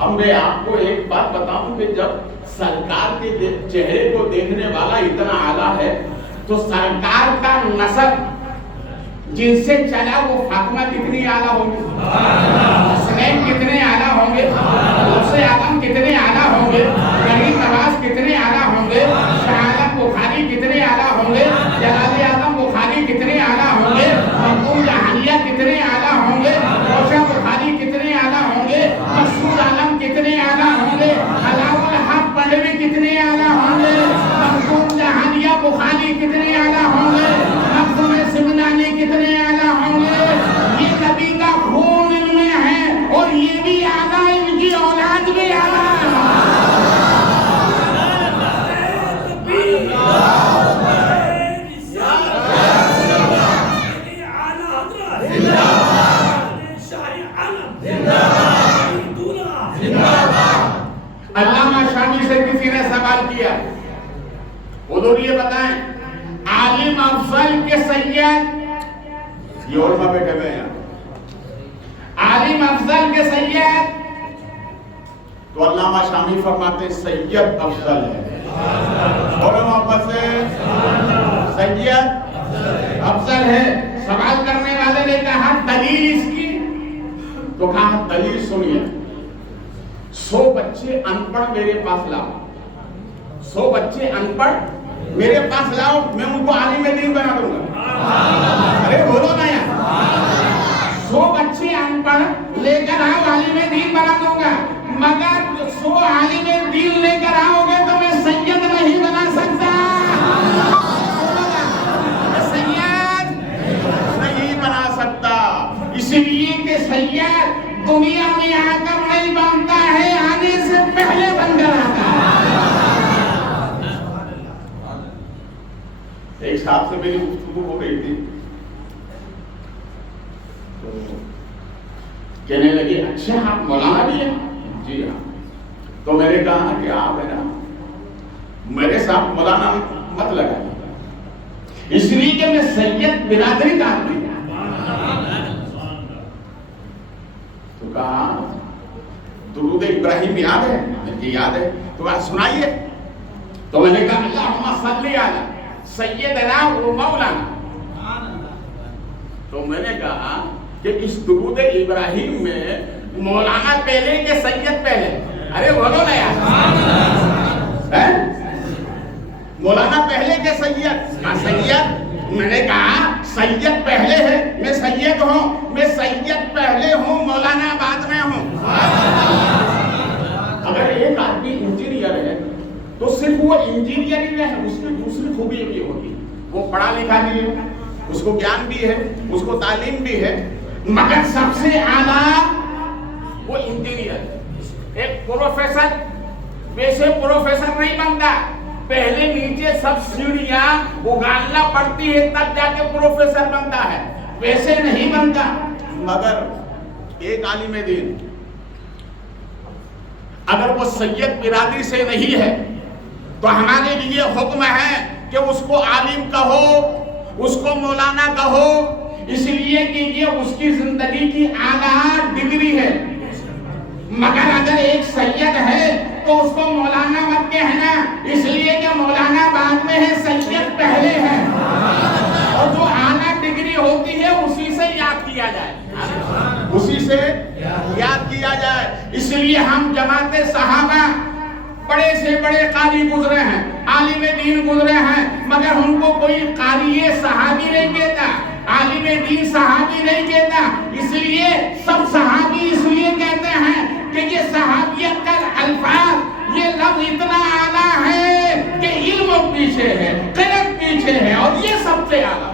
اب میں آپ کو ایک بات بتاؤں کہ جب سرکار کے چہرے کو دیکھنے والا اتنا اعلیٰ ہے تو سرکار کا نسب جن سے چلا وہ فاطمہ کتنی اعلیٰ ہوں گے، حسنین کتنے اعلیٰ ہوں گے، غوث اعظم کتنے اعلیٰ ہوں گے، غریب نواز کتنے اعلیٰ ہوں گے، شاہ عالم بخاری کتنے اعلیٰ ہوں گے، جلال اعظم بخاری کتنے اعلیٰ ہوں گے، مقبول جہانیہ کتنے اعلیٰ ہوں گے، روشن بخاری کتنے اعلیٰ ہوں گے، مسعود عالم کتنے اعلیٰ ہوں گے، علاؤ الحق پنڈوی کتنے اعلیٰ ہوں گے، مقبول جہانیہ بخاری کتنے اعلیٰ ہوں گے، مقبول سمنانی کتنے اعلیٰ ہوں گے. یہ نبی کا خون ان میں ہے اور یہ بھی اعلیٰ، ان کی اولاد بھی اعلیٰ. علامہ شامی سے کسی نے سوال کیا، حضور یہ بتائیں عالم افضل کے سید، یہ علماء بیٹھے ہوئے ہیں، عالم افضل کے سید، تو علامہ شامی فرماتے ہیں سید افضل ہے. بولو محبت سے، سید افضل ہے. سوال کرنے والے نے کہا دلیل اس کی، تو کہا دلیل سنیے. 100 بچے ان پڑھ میرے پاس لاؤ، 100 بچے ان پڑھ میرے پاس لاؤ، میں ان کو عالم دین بنا دوں گا. ارے بولو نا یار، 100 بچے ان پڑھ لے کر آؤ، عالم دین بنا دوں گا. مگر 100 عالم دین لے کر آؤ گے تو میں سید نہیں بنا سکتا، میں سید نہیں بنا سکتا. اس لیے کہ سید دنیا میں آ کر نہیں بنتا ہے، آنے سے پہلے بن کر آتا ہے. ایک صاحب سے میری گفتگو ہو رہی تھی تو کہنے لگی اچھا آپ مولانا بھی ہیں؟ جی ہاں. تو میں نے کہا کہ آپ ہے نا میرے ساتھ مولانا مت لگائیے، اس لیے کہ میں سید برادری کا آدمی ہوں. تو کہا درود ابراہیم یاد ہے؟ جی یاد ہے. تو بات سنائیے. تو میں نے کہا اللہم صلی علی سیدنا و مولانا. تو میں نے کہا کہ اس درود ابراہیم میں مولانا پہلے کہ سید پہلے؟ ارے بولو نا یار، مولانا پہلے کہ سید؟ سید. میں نے کہا سید پہلے ہے، میں سید ہوں، میں سید پہلے ہوں، مولانا بعد میں ہوں. اگر ایک آدمی انجینئر ہے تو صرف وہ انجینئر ہی نہیں ہے، اس کی دوسری خوبی بھی ہوگی، وہ پڑھا لکھا بھی ہے، اس کو گیان بھی ہے، اس کو تعلیم بھی ہے. مگر سب سے اعلیٰ وہ انجینئر. ایک پروفیسر ویسے پروفیسر نہیں بنتا، پہلے نیچے سب سیڑھیاں اگالنا پڑتی ہے تب جا کے پروفیسر بنتا ہے، ویسے نہیں بنتا. مگر ایک عالم دین اگر وہ سید برادری سے نہیں ہے تو ہمارے لیے حکم ہے کہ اس کو عالم کہو، اس کو مولانا کہو، اس لیے کہ یہ اس کی زندگی کی اعلیٰ ڈگری ہے. مگر اگر ایک سید ہے تو اس کو مولانا مت کہنا، اس لیے کہ مولانا بعد میں ہے، سید پہلے ہے. اور جو اعلیٰ ڈگری ہوتی ہے اسی سے یاد کیا جائے، اسی سے یاد کیا جائے. اس لیے ہم جماعت صحابہ بڑے سے بڑے قاری گزرے ہیں، عالم دین گزرے ہیں، مگر ان کو کوئی قاری صحابی نہیں کہتا، عالم دین صحابی نہیں کہتا. اس لیے سب صحابی اس لیے کہتے ہیں کہ یہ صحابیت کا الفاظ، یہ لفظ اتنا اعلیٰ ہے کہ علم پیچھے ہے، قرآن پیچھے ہے، اور یہ سب سے اعلیٰ.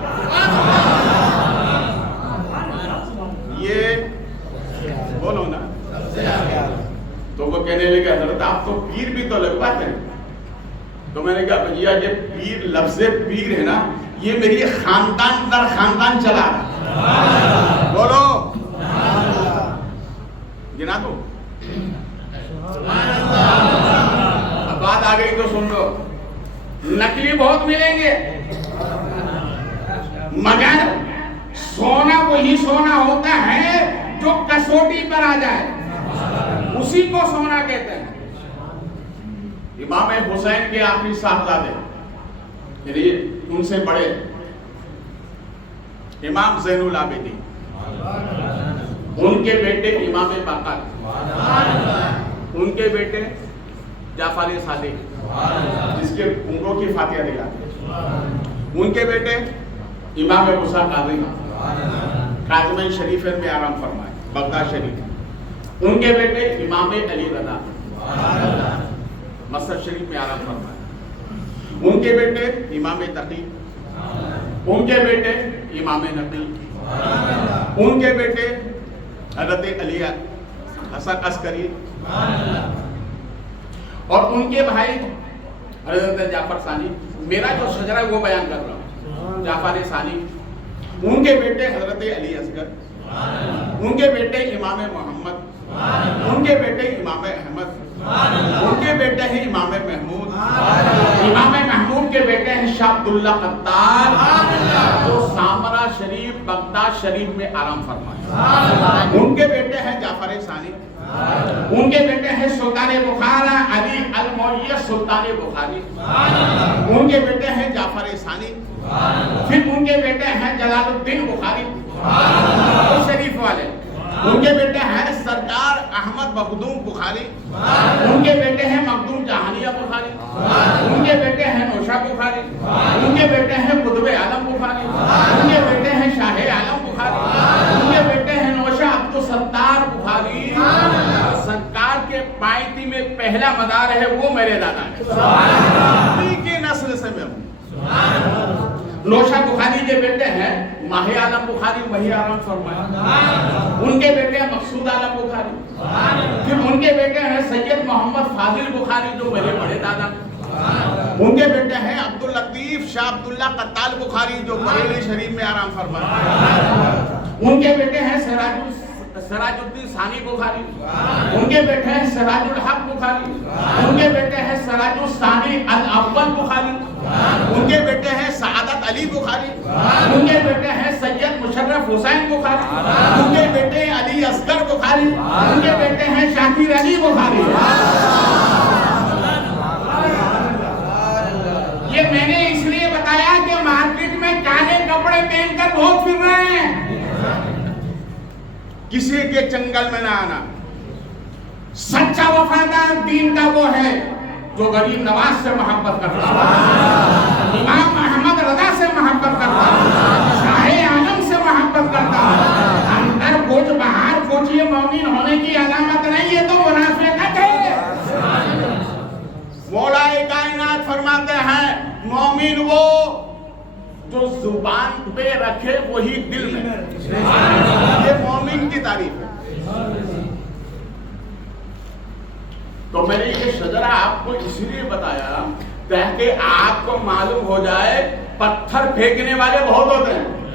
یہ بولو نا. تو وہ کہنے لگے حضرت آپ تو پیر بھی تو لگواتے ہیں. تو میں نے کہا بھیا یہ پیر، لفظ پیر ہے نا، یہ میری خاندان در خاندان چلا رہا. بولو گنا تو اب بات آ گئی تو سن لو. نقلی بہت ملیں گے مگر سونا وہی سونا ہوتا ہے جو کسوٹی پر آ جائے. اسی کو سونا کہتے ہیں. امام حسین کے آخری صاحبزادے یعنی ان سے بڑے امام زین العابدین، ان کے بیٹے امام باقر، ان کے بیٹے جعفر صادق جس کے عمروں کی فاتحہ دلاتے، ان کے بیٹے امام موسیٰ کاظم کاظمین شریفین میں آرام فرمائے بغداد شریف، ان کے بیٹے امام علی رضا مسجد شریف میں آرام فرمائے، ان کے بیٹے امام تقی، ان کے بیٹے امام نقی، ان کے بیٹے حضرت علی حسن عسکری، اور ان کے بھائی حضرت جعفر ثانی. میرا جو شجرہ ہے وہ بیان کر رہا ہوں. جعفر ثانی، ان کے بیٹے حضرت علی اصغر، ان کے بیٹے امام محمد، ان کے بیٹے امام احمد، ان کے بیٹے ہیں امام محمود، امام محمود کے بیٹے ہیں شاہ عبداللہ قطار جو سامرا شریف بغداد شریف میں آرام فرمائے، ان کے بیٹے ہیں جعفر ثانی، ان کے بیٹے ہیں سلطان بخارا علی المعیہ سلطان بخاری، ان کے بیٹے ہیں جعفر ثانی، پھر ان کے بیٹے ہیں جلال الدین بخاری شریف والے، ان کے بیٹے ہیں سردار احمد مخدوم بخاری، ان کے بیٹے ہیں مخدوم جہانیہ بخاری، ان کے بیٹے ہیں نوشا بخاری، ان کے بیٹے ہیں قطب عالم بخاری، ان کے بیٹے ہیں شاہ عالم بخاری، ان کے بیٹے ہیں نوشا عبدالستار بخاری. سرکار کے پائتی میں پہلا مدار ہے وہ میرے دادا ہے، انہی کی نسل سے میں ہوں. نوشا بخاری کے بیٹے ہیں ماہی عالم بخاری مہی عالم فرمائے، ان کے بیٹے ہیں مقصود عالم بخاری، پھر ان کے بیٹے ہیں سید محمد فاضل بخاری جو میرے بڑے دادا، ان کے بیٹے ہیں عبداللطیف شاہ عبداللہ قتال بخاری جو بریلی شریف میں آرام فرمائے، ان کے بیٹے ہیں سراج الدین ثانی بخاری، ان کے بیٹے ہیں سراج الحق بخاری، ان کے بیٹے ہیں سراج الثانی الاول بخاری، ان کے بیٹے ہیں سعادت علی بخاری، ان کے بیٹے ہیں سید مشرف حسین بخاری، ان کے بیٹے علی اصغر بخاری، ان کے بیٹے ہیں شاکر علی بخاری. یہ میں نے اس لیے بتایا کہ مارکیٹ میں کالے کپڑے پہن کر بہت پھر رہے ہیں، کسی کے چنگل میں نہ آنا. سچا وفادار دین کا وہ ہے جو غریب نواز سے محبت کرتا ہے، امام احمد رضا سے محبت کرتا ہے، شاہ عالم سے محبت کرتا ہے. اندر کچھ باہر کچھ یہ مومن ہونے کی علامت نہیں ہے، تو منافقت ہے. مولا کائنات فرماتے ہیں مومن وہ جو زبان پہ رکھے وہی دل میں. یہ مومن کی تعریف ہے. تو میں نے یہ شجرہ آپ کو اس لیے بتایا تاکہ آپ کو معلوم ہو جائے پتھر پھینکنے والے بہت ہوتے ہیں